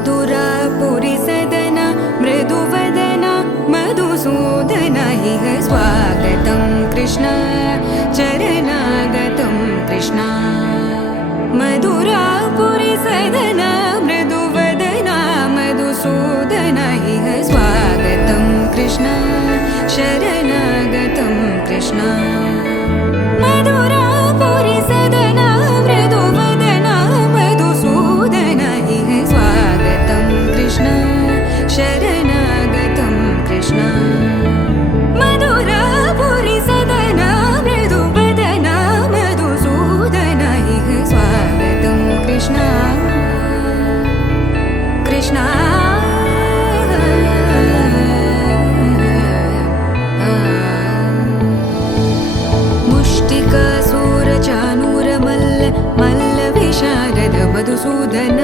मधुरापुरी सदना मृदुवदना मधुसूदन इह स्वागतं कृष्ण चरणागतं कृष्ण मधुरापुरी सदना मृदुवदना मधुसूदन इह स्वागतं कृष्ण शरणागतं कृष्ण मधुरापुरी सदना मृदुवदना मधुसूदन इह स्वागतं कृष्ण शरणागतं कृष्ण मधुरापुरी सदना मृदुवदना मधुसूदन इह स्वागतं कृष्ण कृष्ण मधुसूदन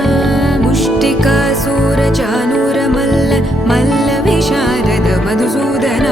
मुष्टिकासुरचाणूरमल्ल मल्लविशारद मधुसूदन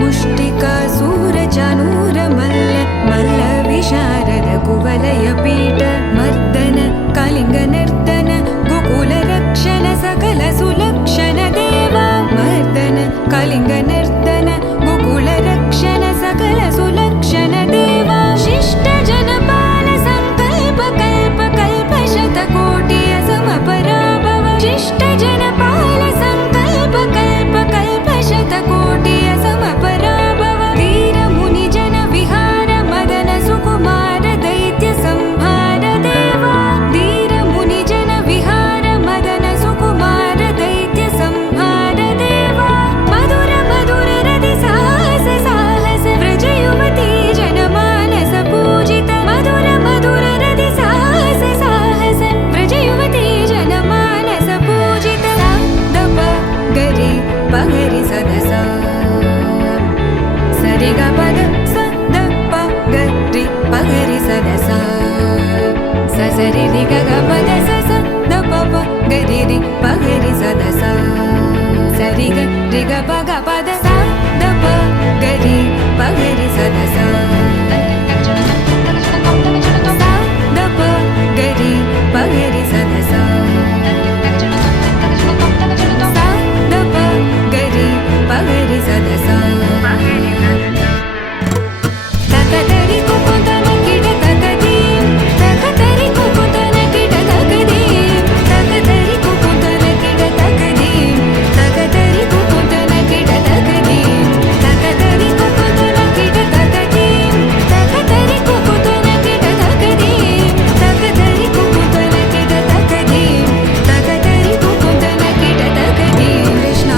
मुष्टिकासुरचाणूरमल्ल मल्लविशारद कुवलयपीठ मर्दन कलिङ्गनर्दन गोकुलरक्षण सकल सुलक्षण देवा मर्दन कलिङ्गनर्दन गोकुलरक्षण सकल सुलक्षण देवा शिष्ट जनपाल संकल्प कल्प कल्प शतकोटि असमपराभव शिष्ट जनपाल संकल्प कल्प कल्प शतकोटि असमपराभव वीर मुनि जन विहार मदन सुकुमार दैत्य संहार देवा वीर मुनि जन विहार मदन सुकुमार दैत्य संहार देवा मधुर मधुर रति साहस साहस व्रज युवती जनमानस पूजित मधुर मधुर रति साहस साहस व्रज युवती जनमानस पूजित दप गरि पगरि सदस सरि ग पद स द प गरि पगरि सदस स सरि रि ग ग पद स स द प प गरि रि पगरि सदस सरि ग रि ग प ग पद स द प गरि पगरि सदस द प गरि पगरि सदस द प गरि पगरि सदस तकदरि कुकुतन किट तकदीं तकदरि कुकुतन किट तकदीं तकदरि कुकुतन किट तकदीं तकदरि कुकुतन किट तकदीं तकदरि कुकुतन किट तकदीं तकदरि कुकुतन किट तकदीं तकदरि कुकुतन किट तकदीं तकदरि कुकुतन किट तकदीं कृष्ण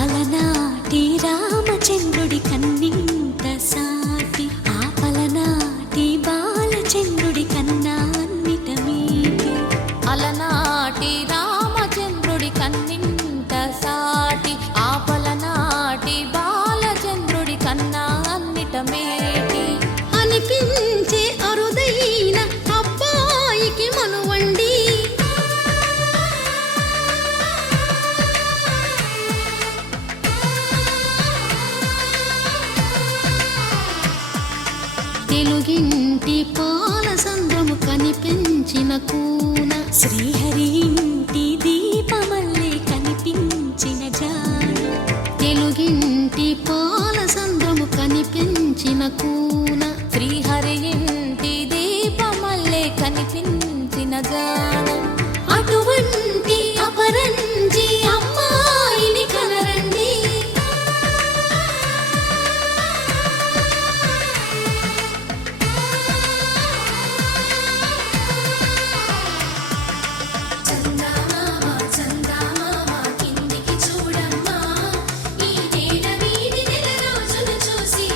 అలనాటి రామచంద్రుడి కన్నింత సాటి ఆపలనాటి బాలచంద్రుడి కన్నా అన్నిట మీటి అలనాటి రామచంద్రుడి కన్నింత సాటి ఆపలనాటి బాలచంద్రుడి కన్నా అన్నిట మేటి అనిపించే అరుదైన అబ్బాయికి మనువండి తెలుగింటి పాల సంద్రము కనిపించిన కూన శ్రీహరి ఇంటి దీపమల్లే కనిపించిన జాడ తెలుగింటి పాల సంద్రము కనిపించిన కూన శ్రీహరి ఇంటి దీపమల్లే కనిపించిన జాడ అటువంటి అపరంజి అమ్మాయిని కనరండి చందమామ కిందికి చూడమ్మా ఈ నేల వీధి నెల రోజులు చూసి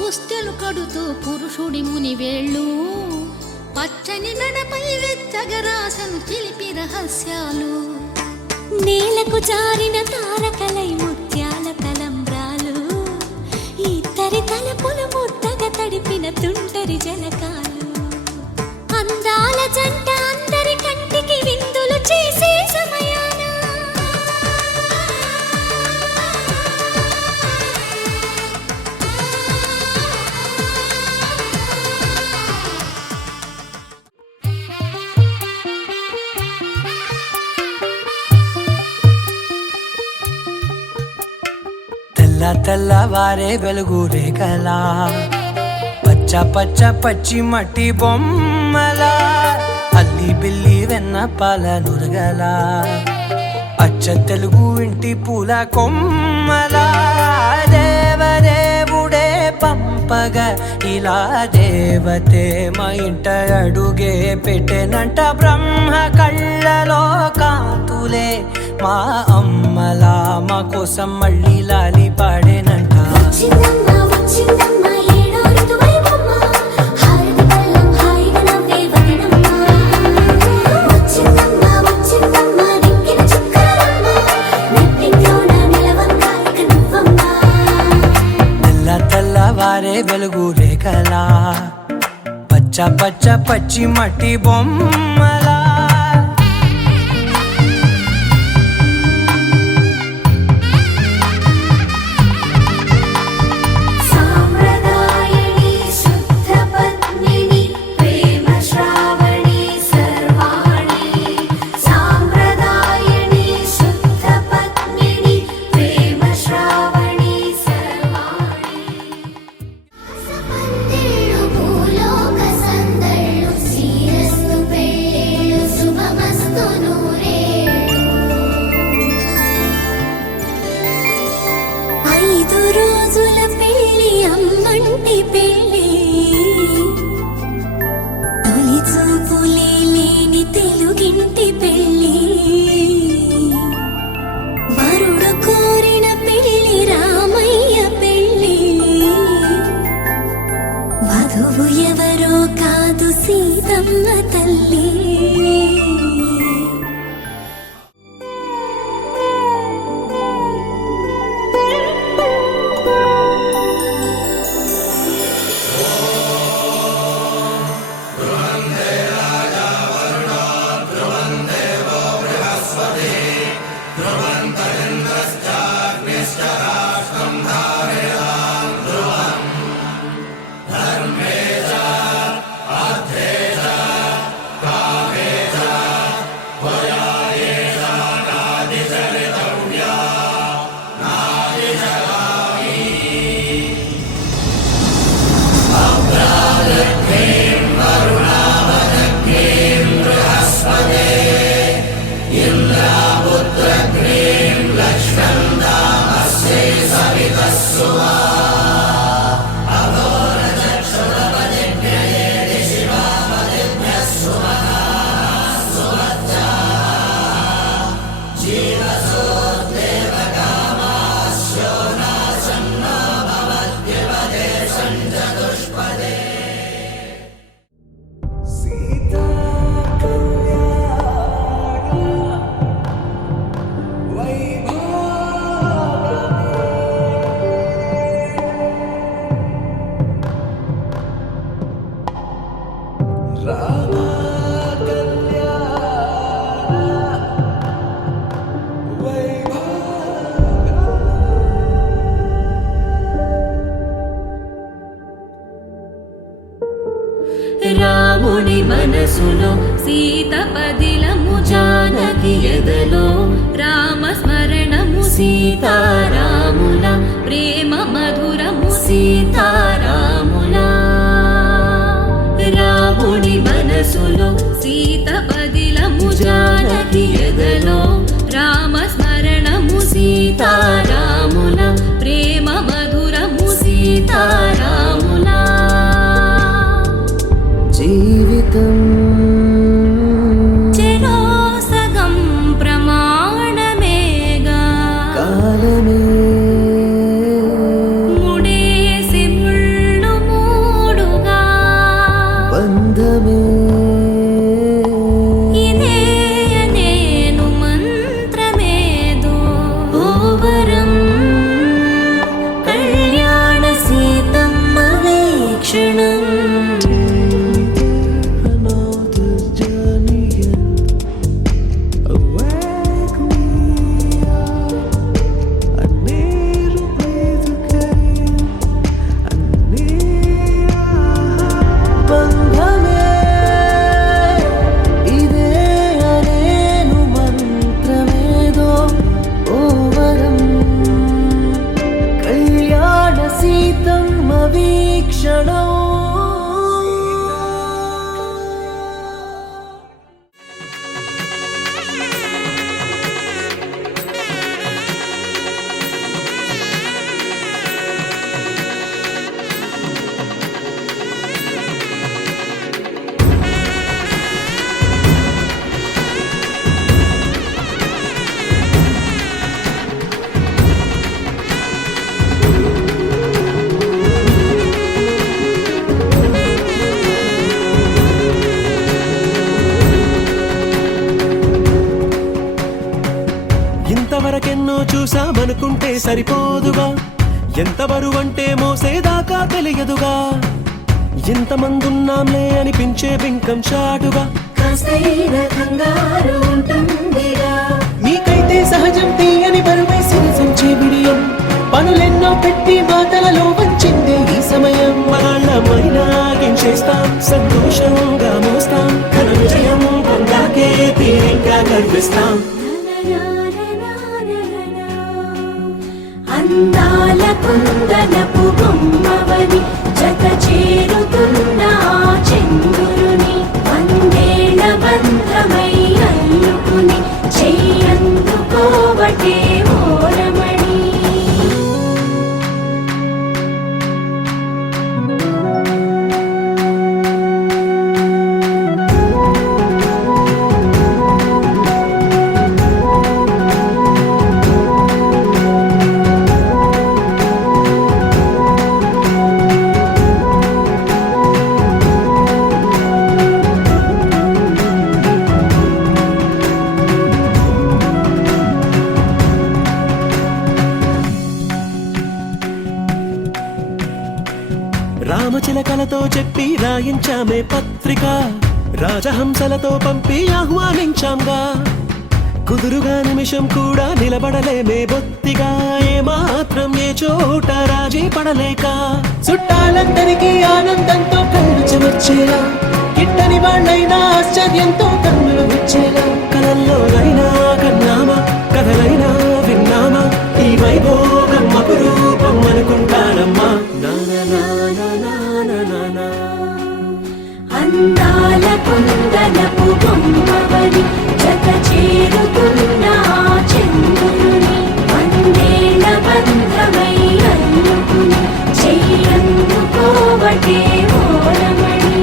పుస్తెలు కడుతూ పురుషుడి ముని వేళ్ళు పచ్చని మెడపై వెచ్చగరాసను చిలిపి రహస్యాలు నేలకు జారిన తారకలై ముత్యాల తలంబ్రాలు ఇద్దరి తలపులు ముద్దగా తడిపిన తుంటరి జలకాలు అందాల జంట అందరి కంటికి విందులు చేసే సమయాన తెల్లవారే వెలుగు రేఖలా పచ్చ పచ్చ పచ్చి మట్టి బొమ్మలా అల్లి బిల్లి వెన్న పాల నురగలా అచ్చ తెలుగు ఇంటి పూల కొమ్మలా దేవదేవుడే పంపగా ఇలా దేవతే మా ఇంట అడుగే పెట్టెనంట బ్రహ్మ కళ్ళలో కాంతులే మా అమ్మలా మా కోసం మళ్ళీ లాలి పాడేనంట వచ్చిందమ్మా వచ్చిందమ్మా ఏడో ఋతువైవమ్మా హారతి పళ్ళం హాయిగా నవ్వే వదినమ్మా వచ్చిందమ్మా వచ్చిందమ్మా నెక్కిన చుక్కలమ్మా నెట్టింట్లోన నిలవంగా ఇక నువ్వమ్మా తెల్లవారే వెలుగు రేఖలా పచ్చ పచ్చ పచ్చి మట్టి బొమ్మలా సాంప్రదాయని శుద్ధ పద్మిని ప్రేమ శ్రావణి సర్వాణి సాంప్రదాయని శుద్ధ పద్మిని ప్రేమ శ్రావణి సర్వాణి సందేళ్ళు భూలోక సందళ్ళు శ్రీరస్తు పెళ్ళేళ్ళు శుభమస్తు నూరేళ్ళు 5 రోజుల పెళ్ళి అమ్మంటి పెళ్ళి తొలి చూపులే లేని తెలుగింటి పెళ్ళి వరుడు కోరిన పెళ్ళి రామయ్య పెళ్ళి వధువు ఎవరో కాదు సీతమ్మ తల్లి రాముని మనసులో సీత పదిలము జానకి ఎదలో రామస్మరణము సీతారాముల ప్రేమ మధురము సీతారాముల రాముని మనసులో సీత పదిలము జానకి ఎదలో రామస్మరణము సీతారాముల ప్రేమ మధురము సీతారాముల జీవితం చెరో సగం ప్రమాణమేగా కాలమే ఇంతవరకెన్నో చూసామనుకుంటే సరిపోదుగా, ఎంత బరువంటే మోసేదాకా తెలియదుగా, ఎంతమందున్నాంలే అనిపించే బింకం చాటుగా మీకైతే సహజం తీయని బరువేసిన సంచే బిడియం, పనులెన్నో పెట్టి మాటలలో వంచిందే ఈ సమయం. మనాళ్ళమైనా చేస్తాం, సంతోషంగా మోస్తాం, ఘన విజయం పొందాకే తీరిగ్గా గర్విస్తాం. అందాల కుందనపు బొమ్మవని జత చేరుతున్న చంద్రుని వందేళ్ల బంధమై అల్లుకుని చెయ్యందుకోవటే ఓరమణి. రామచిలకలతో చెప్పి రాయించామే పత్రిక, రాజహంసలతో పంపి ఆహ్వానించాంగా, కుదురుగా నిమిషం కూడా నిలబడలేమే బొత్తిగా, ఏ మాత్రం ఏ చోట రాజీ పడలేక, చుట్టాలందరికీ ఆనందంతో కళ్ళు చెమర్చేలా, గిట్టని వాళ్ళైనా ఆశ్చర్యంతో కన్నులు వచ్చేలా, కలల్లోనైనా కన్నామా కథలైనా విన్నామా, ఈ వైభోగం అపురూపం అనుకుంటానమ్మా. అందాల కుందనపు బొమ్మవని జత చేరుతున్న చంద్రుని వందేళ్ల బంధమై అల్లుకుని చెయ్యందుకోవటే ఓరమణి.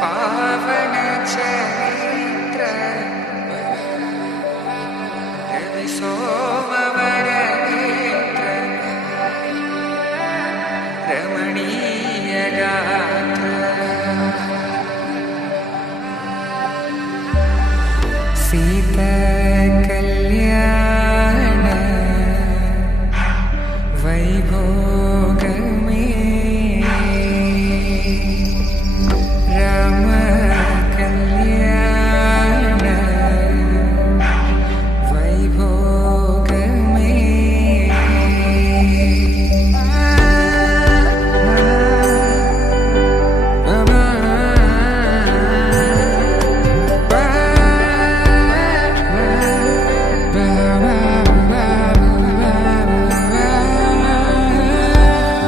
पावन चरित्र रवि सोमवर नेत्र रमणीय गात्र सीता कल्याण वैभोग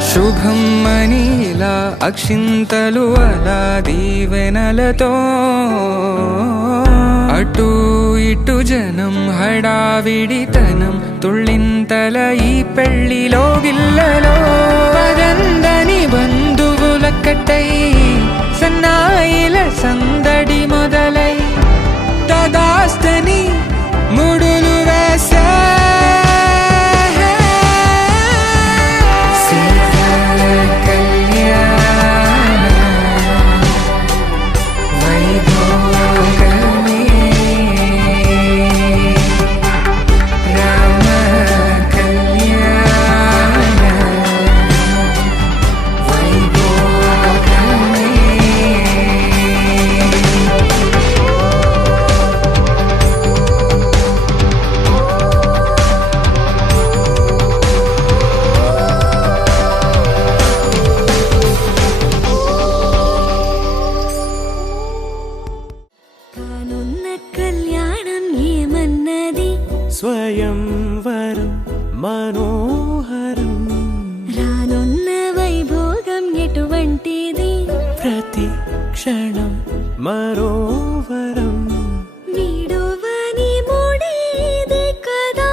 శుభం మనీలా అక్షింతలు అలా దీవెనలతో అటు ఇటు జనం హడావిడితనం తుళ్ళింతల ఈ పెళ్లిలో గిల్లలో పదందని బంధువులక్కటై సన్నాయిల సందడి మొదలై తదాస్తని ముడులు వేసా స్వయంవరం మనోహరం రానున్న వైభోగం ఎటువంటిది ప్రతి క్షణం మరోవరం వీడువని మూడేది కదా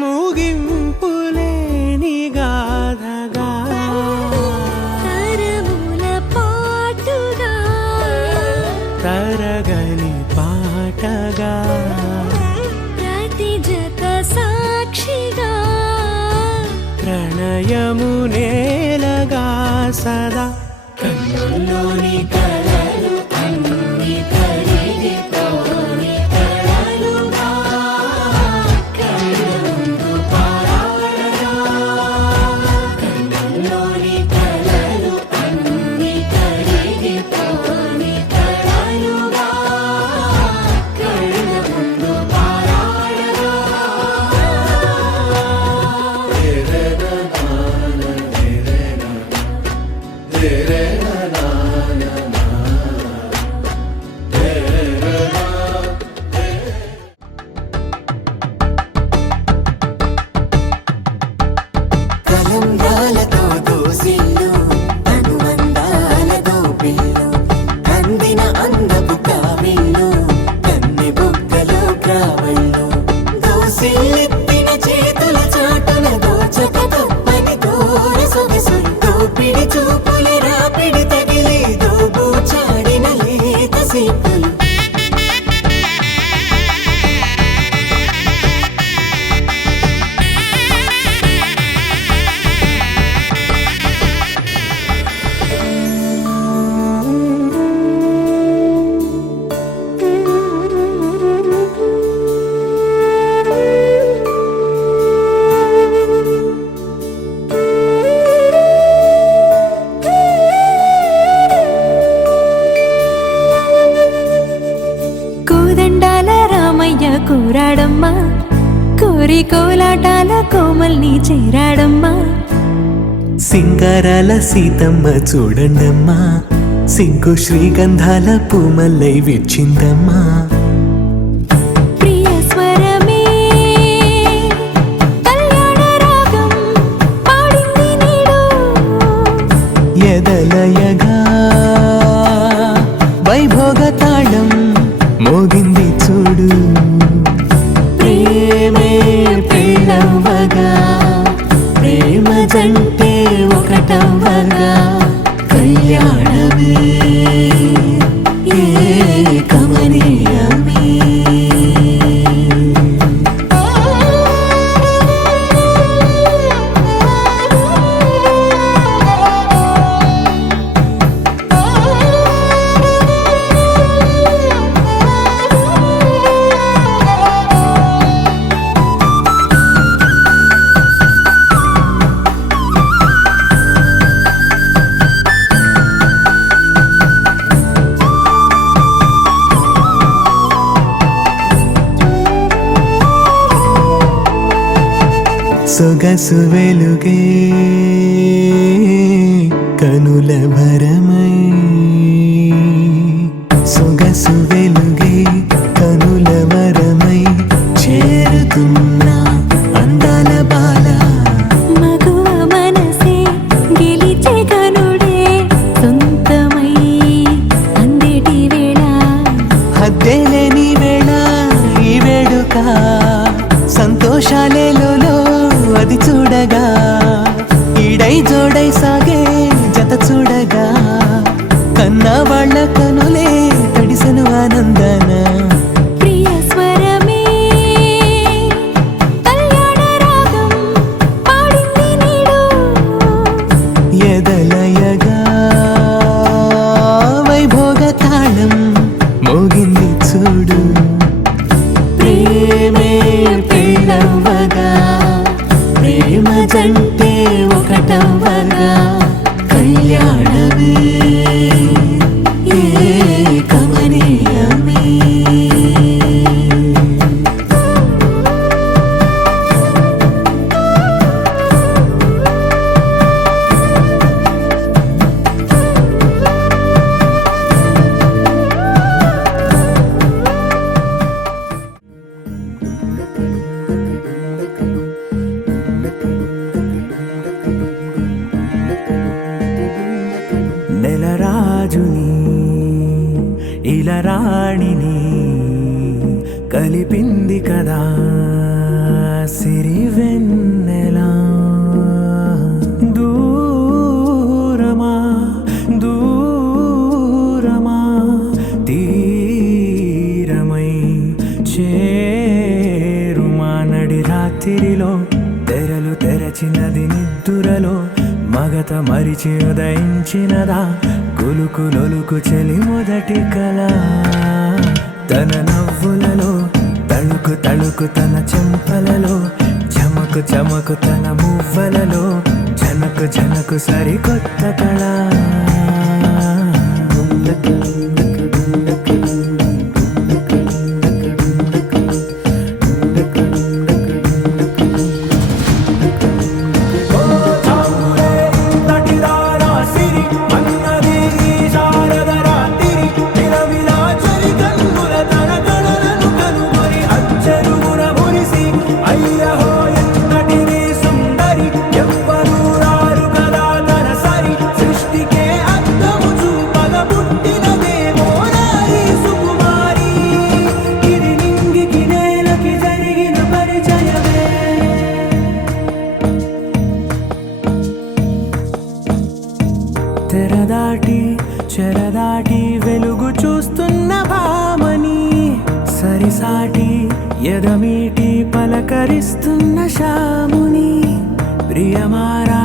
ముగింపులేని గాథగా తరముల పాటుగా తరగని పాటగా ప్రతి జత సాక్షిగా ప్రణయము నేలగా సదా కన్నుల్లోని కలలు అన్ని కరిగిపోని కలలుగా కళ్ళుందు పారాడగా కన్నుల్లోని కలలు అన్ని కరిగిపోని కలలుగా కళ్ళుందు పారాడగా కలంగాలతో దోసిల్లు అనువందాలతో పిల్లు కందిన అందపు కావిల్లు కన్నె బుగ్గలో గ్రావళ్ళు దోసిల్లెత్తిన చేతుల చాటున దోచక తప్పని దూర సొగసులు దోపిడి చూపుల రాపిడి తగిలి దోబూచాడిన లేత సీపులు కోదండాల రామయ్య కూరాడమ్మా కోరి కోలాటాల కోమల్ని చేరాడమ్మా సింగారాల సీతమ్మ చూడండమ్మా సిగ్గు శ్రీగంధాల పూమల్లై విచ్చిందమ్మా ప్రియ స్వరమే కళ్యాణ రాగం పాడింది నీడు ఎదలయగా వైభోగ తాళం మోగింది చూడు ప్రేమే పెళ్ళవ్వగా ప్రేమ జంటే ఒకటవ్వగా కళ్యాణమే ఏ కమనీయమే సొగసు వెలుగే కనుల భరమై సొగసు వెలుగే కనుల వరమై చేరుతున్నా అందాల బాల మగువ మనసే గెలిచే కనుడే సొంతమై అందేటి వేళ హద్దేలేని వేళ ఈ వేడుక సంతోషాలేలో అది చూడగా ఈడై జోడై సాగే జత చూడగా కన్నా వాళ్ళ కనులే తడిసెను ఆనందన ప్రియ స్వరమే కళ్యాణ రాగం పాడింది నీడు ఎదలయగా వైభోగ తాళం మోగింది చూడు ప్రేమే పెళ్ళవ్వగా ప్రేమ జంటే ఒకటవ్వగా కళ్యాణమే ఏ కమనీయమే నెలరాజుని ఇలా రాణిని కలిపింది కదా సిరి వెన్నెలా దూరమా దూరమా తీ మరిచి ఉదయించినదా కులుకు నొలుకు చెలి మొదటి కళ తన నవ్వులలో తళుకు తళుకు తన చెంపలలో చమకు చమకు తన మువ్వలలో జనకు జనకు సరికొత్త కళ తెరదాటి చెరదాటి వెలుగు చూస్తున్న భామని సరిసాటి ఎదమీటి పలకరిస్తున్న శాముని ప్రియమారా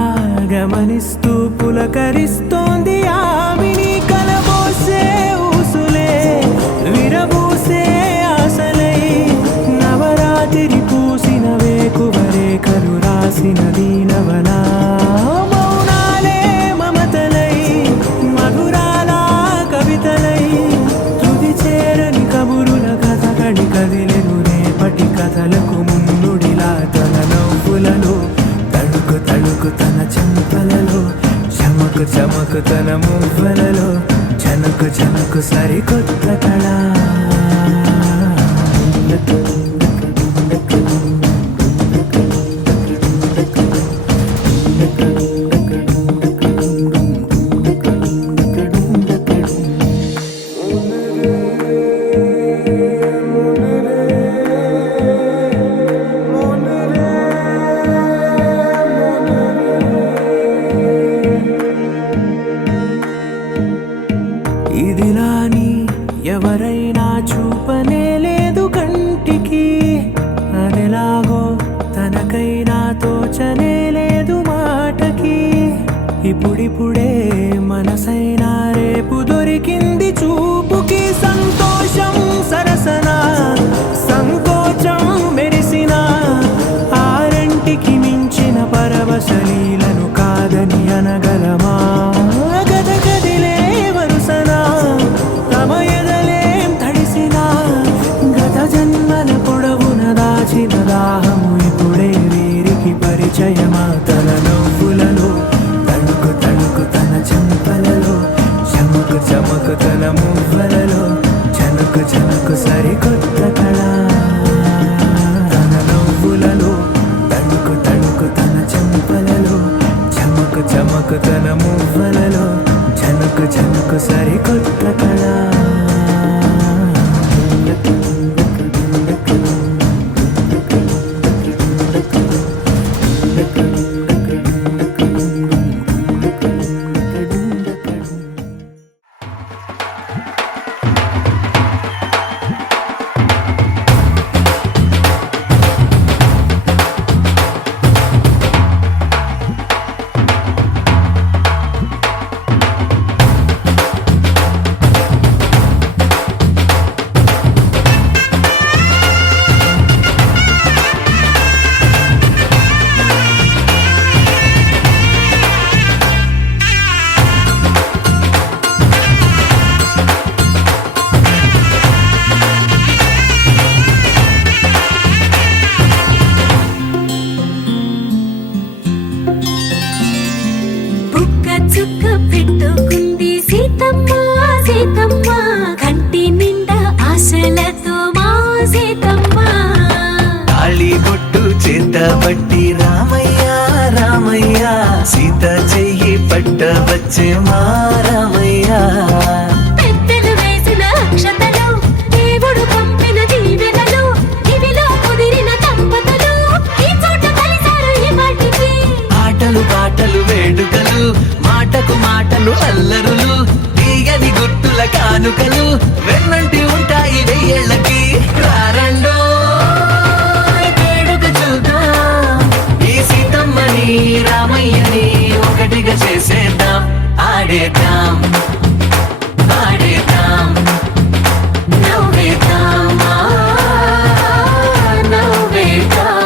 గమనిస్తూ పులకరిస్తోంది ఆమిని కలబోసే ఊసులే విరబూసే ఆశలై నవరాత్రి పూసిన వేకువరేఖలు రాసిన దీనవనా కదిలెను రేపటి కథలకు మున్నుడిలా తన నవ్వులలో తళుకు తళుకు తన చెంపలలో చమకు చమకు తన మువ్వలలో జనకు జనకు సరికొత్త కళ ఇదిలాని ఎవరైనా చూపనే లేదు కంటికి అదెలాగో తనకైనా తోచనే లేదు మాటకి ఇప్పుడిప్పుడే మనసైనా రేపు దొరికింది చూపుకి సంతోషం సరసన సంకోచం మెరిసిన ఆరంటికి మించిన పరవశలీలను కాదని అనగలమా గదగదిలే వరుసనా తమ ఎదలేం తడిసిన గత జన్మల పొడవున దాచిన దాహము ఇప్పుడే వీరికి పరిచయమా తన నవ్వులలో తణుకు తణుకు తన చెంపలలో చమకు చమకు తన మువ్వలలో జనకు జనకు సరికొత్త కళ తన నవ్వులలో తణుకు తణుకు తన చెంపలలో చమకు చమకు తన మువ్వలలో జనకు జనకు సరికొత్త కళ పట్టి రామయ్య రామయ్య సీత చెయ్యి పట్ట వచ్చే మా రామయ్య పెద్దలు వేసిన అక్షతలు దేవుడు పంపిన దీవెనలు ఇవిలో కుదిరిన దంపతులు ఈ చోట కలిసారు ఈ వాటికి ఆటలు పాటలు వేడుకలు మాటకు మాటలు అల్లరులు తీయని గుర్తుల కానుకలు వెన్నంటి ఉంటాయి వెయ్యేళ్ళకి రారండో రామయ్యని ఒకటి హాయిగా చేసేద్దాం ఆడేద్దాం ఆడేద్దాం నవ్వేద్దాం నవ్వేద్దాం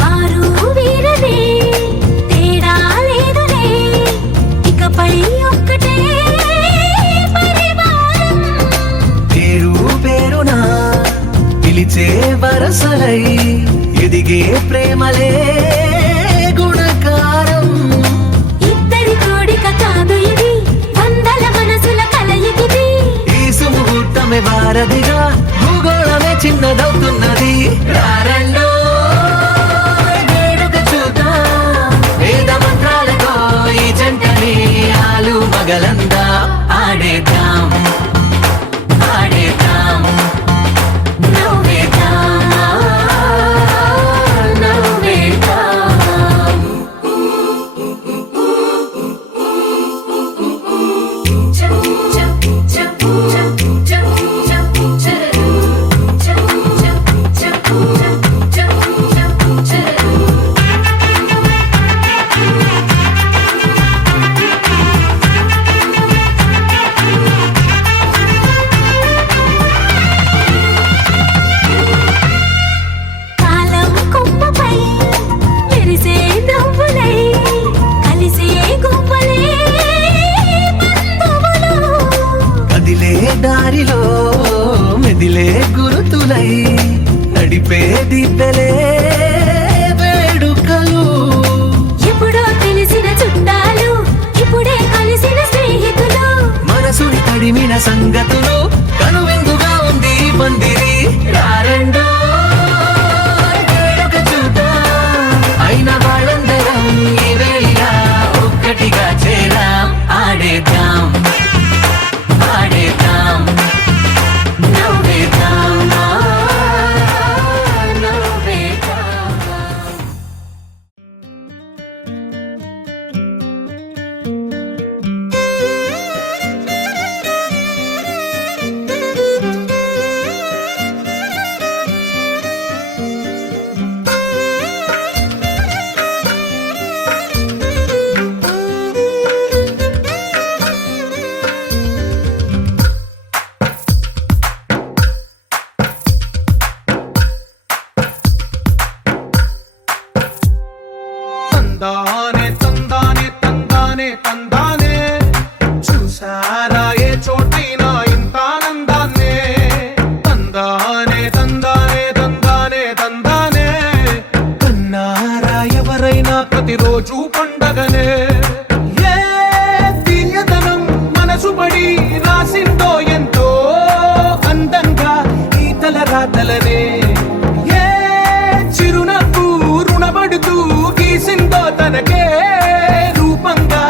వారు వీరనే తేడా లేదులే ఇకపై ఒక్కటే పరివారం పేరు పేరునా పిలిచే వరసలై ఎదిగే ప్రేమలే గుణకారం ఇద్దరి కోడిక కాదు ఇది వందల మనసుల కలయికిది ఈ సుముహూర్తమే వారధిగా భూగోళమే చిన్నదవుతున్నది రారండో వేడుక చూద్దాం వేద మంత్రాలతో ఈ జంటని ఆలు మగలందా ఆడేద్దాం ఆడేద్దాం నవ్వేద్దాం నవ్వేద్దాం కాలం కొమ్మపై మెరిసే నవ్వులై కలిసే గువ్వలే బంధువులు కదిలే దారిలో మెదిలే గురుతులై నడిపే దిబ్బెలే వేడుకలు ఎప్పుడో తెలిసిన చుట్టాలు ఇప్పుడే కలిసిన స్నేహితులు మనసుని తడిమిన సంగతులు కనువిందుగా ఉంది ఈ పందిరి రారండో వేడుక చూద్దాం అయిన వాళ్ళందరం ఈ వేళ ఒక్కటిగా చేరాం ఆడేద్దాం ఆడేద్దాం నవ్వేద్దాం నవ్వేద్దాం తందానే తందానే తందానే తందానే చూసారా ఏ చోటైనా ఇంత ఆనందాన్నే తందానే తందానే తందానే తందానే కన్నారా ఎవరైనా ప్రతిరోజు పండగనే ఏ తీయదనం మనసు పడి రాసిందో ఎంతో అందంగా ఈ తల రాతలనే ఏ చిరునవ్వు రుణపడుతూ గీసిందో తనకే రూపంగా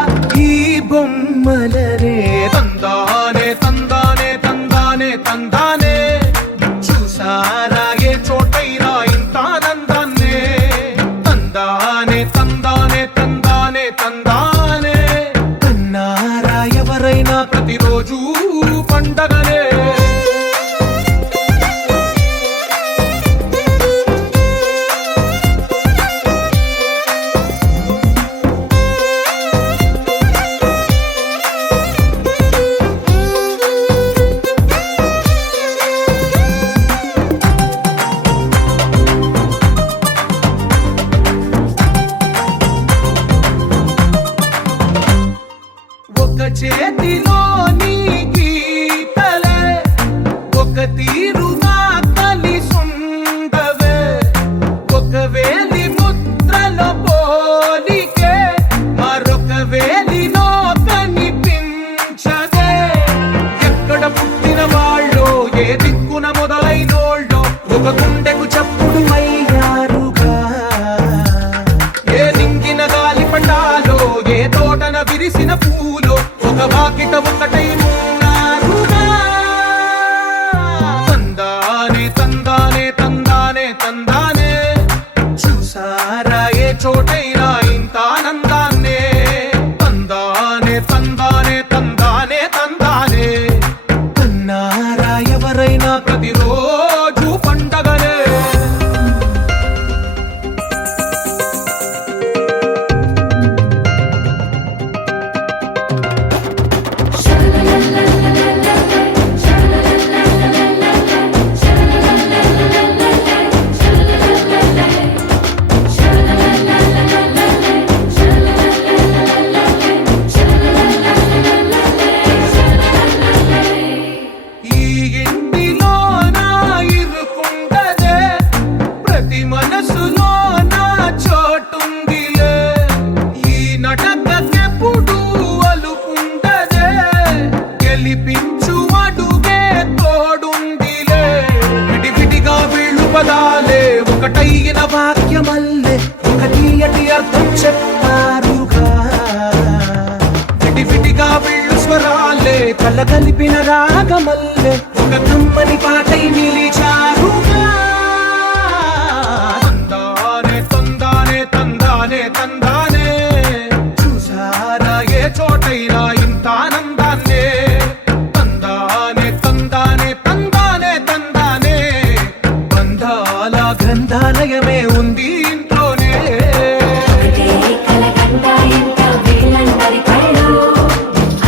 ఈ బొమ్మలనే తందానే తందానే తందానే తందానే చూసారా ఏ చోటైనా ఇంత ఆనందాన్నే తందానే తందానే తందానే తందానే కన్నారా ఎవరైనా ప్రతిరోజు పండగనే ఒక చేతిలో నీ గీతలే ఒక తీరుగా కలిసుండవే ఒక వేలి ముద్రలో పోలికే మరొక వేలిలో కనిపించదే ఎక్కడ పుట్టిన వాళ్ళో ఏ దిక్కున మొదలైనోళ్ళో ఒక గుండెకు చప్పుడు అయ్యారుగా ఏ వాకిట ఒకటై ఉన్నారుగా. తందానే తందానే తందానే తందానే, చూసారా ఏ చోటైనా ఇంత ఆనందాన్నే. తందానే తందానే తందానే తందానే, కన్నారా ఎవరైనా ప్రతిరోజు పండగనే. ఈ ఇంటిలోన ఇరుకుండదే, ప్రతి మనసులోన చోటుందిలే. ఈ నటకెప్పుడు అలుకుండదే, గెలిపించు అడుగే తోడుందిలే. విడివిడిగా వీళ్ళు పదాలే ఒకటైన వాక్యమల్లే, ఒక తీయటి అర్థం చెప్పారుగా. విడివిడిగా వీళ్ళు స్వరాలే కలగలిపిన రాగమల్లే, ఒక కమ్మని పాటై నిలిచారుగా. తందానే తందానే తందానే తందానే, చూసారా ఏ చోటైనా ఇంత ఆనందాన్నే. తందానే తందానే తందానే తందానే, బంధాల గ్రంథాలయమే ఉంది ఇంట్లోనే. ఒకటే కలగంట ఎంత వీళ్ళందరి కళ్ళు,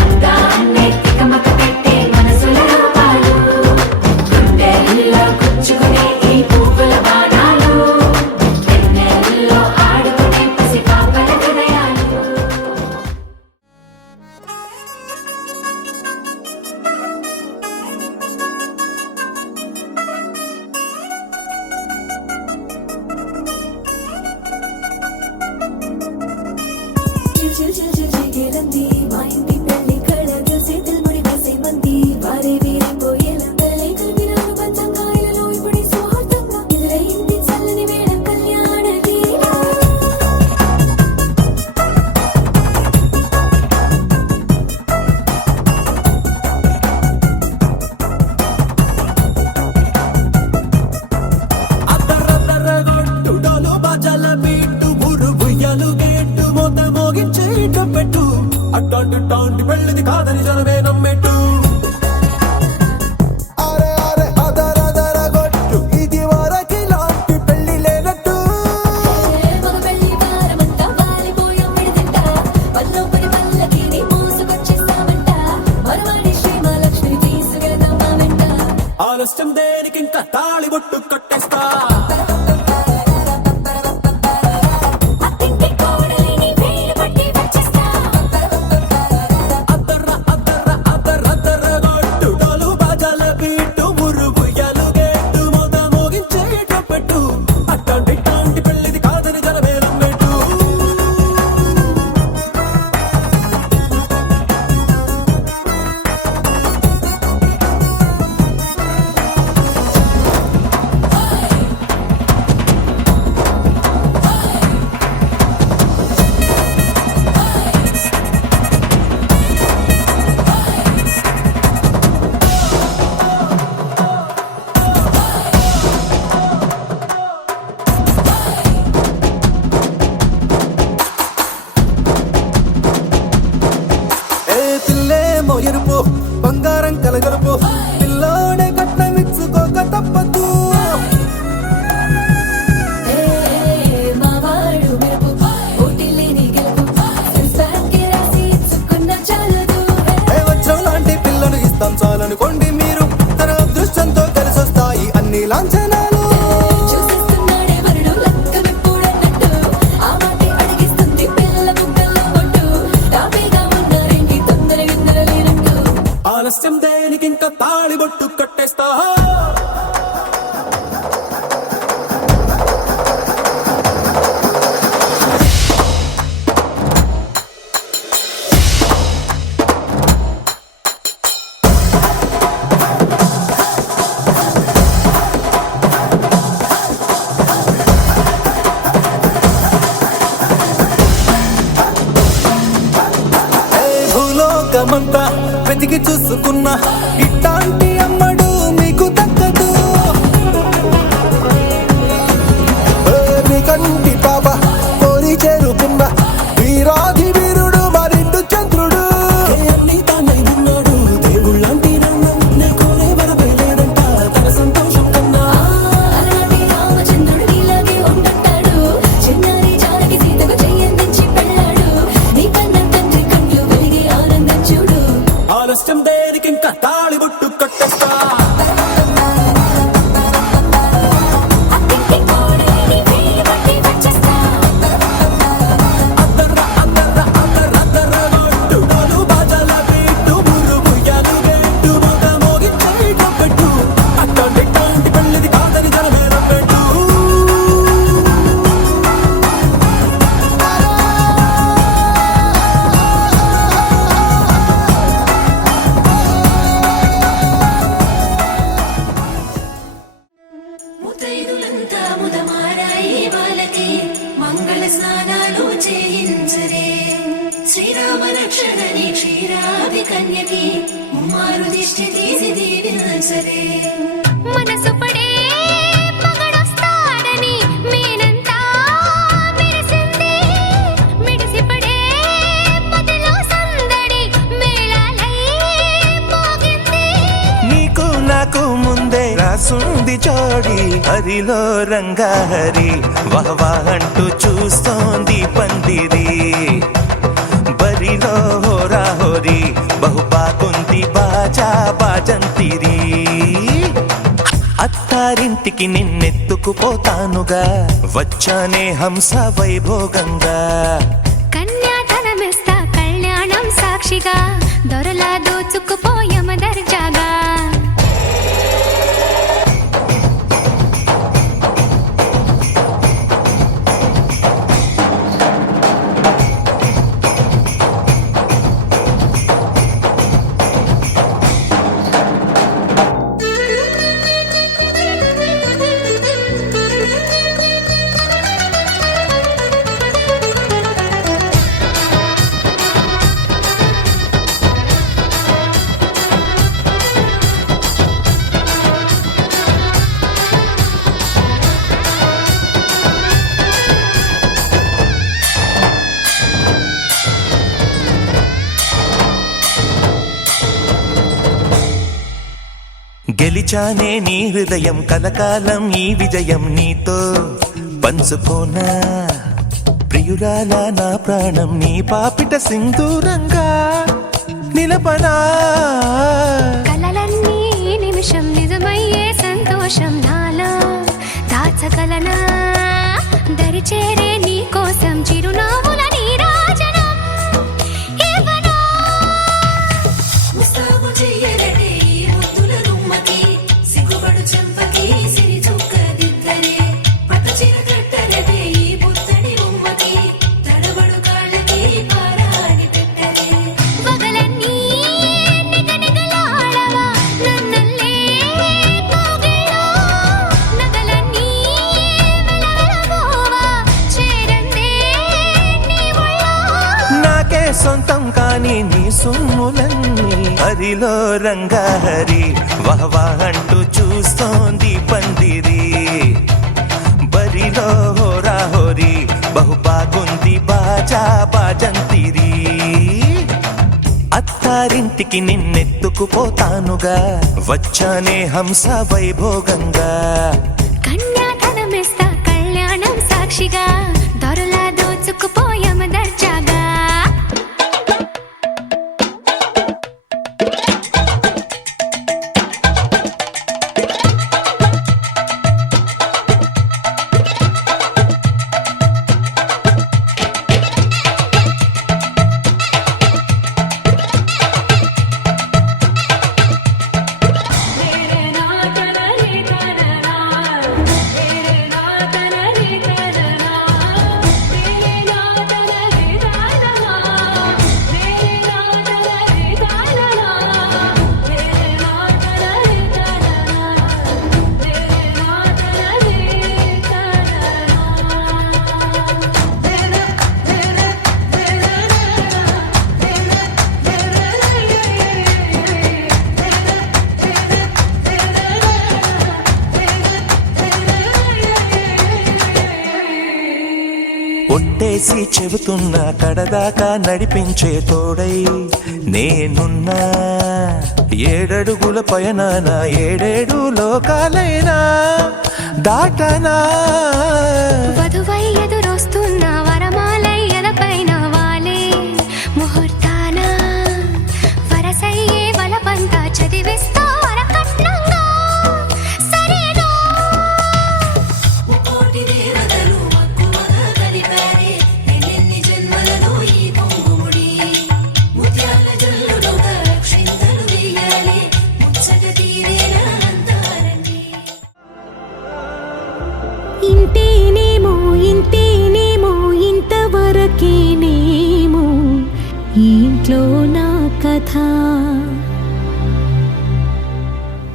అందాన్నే తికమక పెట్టే మనసుల రూపాలు, గుండెల్లో గుచ్చుకునే ఈ పువ్వుల బాణాలు, వెన్నెల్లో ఆడుకునే పసిపాపల హృదయాలు. చిల్చిల్చిల్చిల్చిగేలంది మా ఇంటి పెళ్లి కళ చేతులు ముడి వేసే మంది, వారే వీరే పోయేలా తల్లి కలిపిన అనుబంధంగా ఇలలో ఇప్పుడు సౌహార్దంగా ఎదురైంది చల్లని వేళ కళ్యాణ లీల. అద్దరద్దరగొట్టుడోలు బాజాల బీటు బుర్రు బుయ్యలు గేట్టు మోత మోగించే ఇటు పెట్టు. అట్టాంటి టాంటి పెళ్ళిది కాదని జనమే నమ్మెట్టు. అరే అరే అదరదరగొట్టు, ఇది వరకి లాంటి పెళ్లి లేనట్టు. మగ పెళ్లి వారమంతా వాలిపోయాం విడిదింట, పల్లోపడి పల్లకిని మోసుకొచ్చేస్తామంట, మరవాడి శ్రీమహాలక్ష్మిని తీసుకెళదాం మా వెంట. ఆలస్యం దేనికింక తాళి బొట్టు కట్టేస్తా. అత్తింటి కోడలిని వేలు పట్టి వచ్చేస్తా. అద్దర్ర అద్దర్ర అద్దరద్దరగొట్టుడోలు బాజాల బీటు బుర్రు బుయ్యలు గేట్టు మోత మోగించే ఇటు పెట్టు. అట్టాంటి టాంటి పెళ్ళిది కాదని జనమే నమ్మెట్టు. ఏ పిల్లేమో ఎరుపు బంగారం కలగలుపు, పిల్లోడే కట్నం ఇచ్చుకోక తప్పదు. మా వాడు మెరుపు, ఓటిల్లేని గెలుపు, సెన్సార్కి రాసి ఇచ్చుకున్న చాలదు. ఏ వజ్రం లాంటి పిల్లను ఇస్తాం చాలనుకోండి మీరు, తన అదృష్టంతో కలిసొస్తాయి అన్ని లాంఛనాలు. చూసేస్తున్నాడే వరుడు లక్కమెప్పుడన్నట్టు, ఆ మాటే అడిగిస్తుంది పిల్ల బుగ్గల్లో బొట్టు. తాపీగా ఉన్నారేంటి తొందర గిందర లేనట్టు. ఆలస్యం దేనికింక తాళి బొట్టు కట్టేస్తా. లోకమంతా వెతికి చూసుకున్నా ఇట్లాంటి అమ్మడు మీకు దక్కదు. నీ కంటి పాప కోరి చేరుకున్న వీరాధి వీరుడు మరిండు చంద్రుడు. అన్ని తానై ఉన్నాడు దేవుళ్ళంటి నన్ను నే కోరే వరపై లేడంట తన సంతోషం కన్నా. అలాంటి రామచంద్రుడు ఇలాగే ఉండంటాడు. చిన్నారి జానకి సీతకు చెయ్యందించి పెళ్ళాడు. నీ కన్న తండ్రి కంట్లు వెలిగి ఆనందం చూడు. ఆలస్యం దేనికి ఇంకా తాళి బొట్టు కట్టేస్తా. అత్తింటి కోడలిని వేయి పట్టి వచ్చేస్తా. అద్దర్ర అద్దర్ర అద్దర్ర అద్దర్ర గొట్టు డోలు బాజాల బీటు మురు ముయ్యాలు గెట్టు మొగ మోగించే కప్పెట్టు. అట్టాంటి పెళ్ళిది కాదని జనమేరం పెట్టు. ముత్తైదులంతా ముదమారాయి వాళ్ళకి మంగళ స్నానాలు చేయించరే. శ్రీరామ రక్షణని క్షీరాది కన్యకి ముమ్మారు దిష్టి తీసి దీవించరే. మనసు పడే మగడొస్తాడని మేనంతా మెరిసింది. మిడిసిపడే మదిలో సందడి మేళాలై మోగింది. నీకు నాకు ముందే రాసుంది జోడి హరిలో రంగా హరి వహవా అంటూ చూస్తోంది పందిరి. బరిలో హోరా హోరి బహు బాగుంది బాజా బాజంతిరి. అత్తారింటికి నిన్నెత్తుకుపోతానుగా వచ్చానే హంస వైభోగంగా. కన్యాధనమిస్తా కళ్యాణం సాక్షిగా దొరలా దోచుకుపోయమ దర్జాగా. గెలిచానే నీ హృదయం కలకాలం ఈ విజయం నీతో పంచుకోనా. ప్రియురాలా నా ప్రాణం నీ పాపిట సింధూరంగా నిలపనా. కలలన్నీ నిమిషం నిజమయ్యే సంతోషం నాలో దాచగలనా. దరిచేరే నీ కోసం చిరునవ్వుల నీరాజనం ఇవ్వనా. ముస్తాబు చెయ్యరటే ఈ ముద్దుల గుమ్మకి. సిగ్గుపడు చెంపకి సిరి చుక్క దిద్దరే. పట్టు చీర కట్టరటే ఈ పుత్తడి గుమ్మకి. తడబడు కాళ్ళకి పారాని పెట్టరే. పగలన్నీ నిగనిగలాడవా నన్నల్లే కోగిలో. నగలన్నీ వెలవెలబోవా చేరందే నీ ఒళ్ళో. నాకే సొంతం కాని నీ సొమ్ములన్నీ హరిలో రంగా హరి వహవా అంటూ చూస్తోంది పందిరి. బరిలో హోరా హోరి బహు బాగుంది బాజా బాజంతిరి. అత్తారింటికి నిన్నెత్తుకుపోతానుగా వచ్చానే హంస వైభోగంగా. కన్యాధనమిస్తా కళ్యాణం సాక్షిగా దొరలా దోచుకుపోయమ దర్జాగా. నా చేసి చెబుతున్నా కడదాకా నడిపించే తోడై నేనున్నా. 7 అడుగుల పయనాన 7 లోకాలైనా దాటనా. వధువై ఎదురొస్తున్న వరమాలై ఎదపైన వాలే ముహూర్తాన వరసయ్యే వలపంతా చదివిస్తా వరకట్నంగా సరేనా. కోటి దేవతలు మక్కువగా కలిపారే ఎన్నెన్ని జన్మలలో ఈ పొంగుముడి ముత్యాల జల్లులుగా అక్షింతలు వేయాలి ముచ్చట తీరేలా అంతారండి. ఇంతేనేమో ఇంతేనేమో ఇంతవరకేనేమో ఈ ఇంట్లో నా కథ.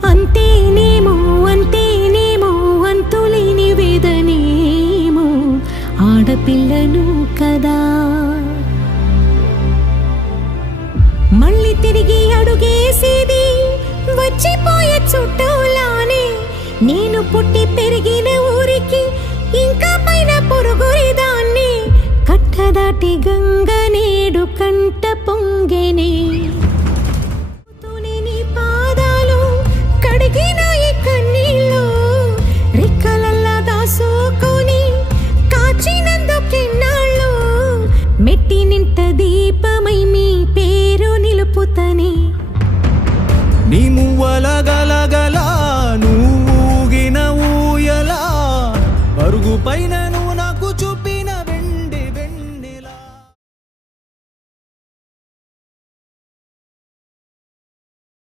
అంతేనేమో అంతేనేమో అంతులేని వేదనేమో ఆడపిల్లను కదా. మళ్ళీ తిరిగి అడుగేసేది వచ్చిపోయే చుట్టూలానే. నేను పుట్టి పెరిగిన ఊరికి ఇంకా పైన పొరుగురిదాన్ని. కట్టదాటి గంగ నేడు కంట పొంగెనే. నీ పాదాలు కడిగిన ఈ కన్నీళ్ళు రెక్కలల్లా దాసుకొని కాచినందుకెన్నాళ్ళు. మెట్టి నింట దీపమై మీ పేరు నిలుపుతనే. నీ మువ్వల గలగలా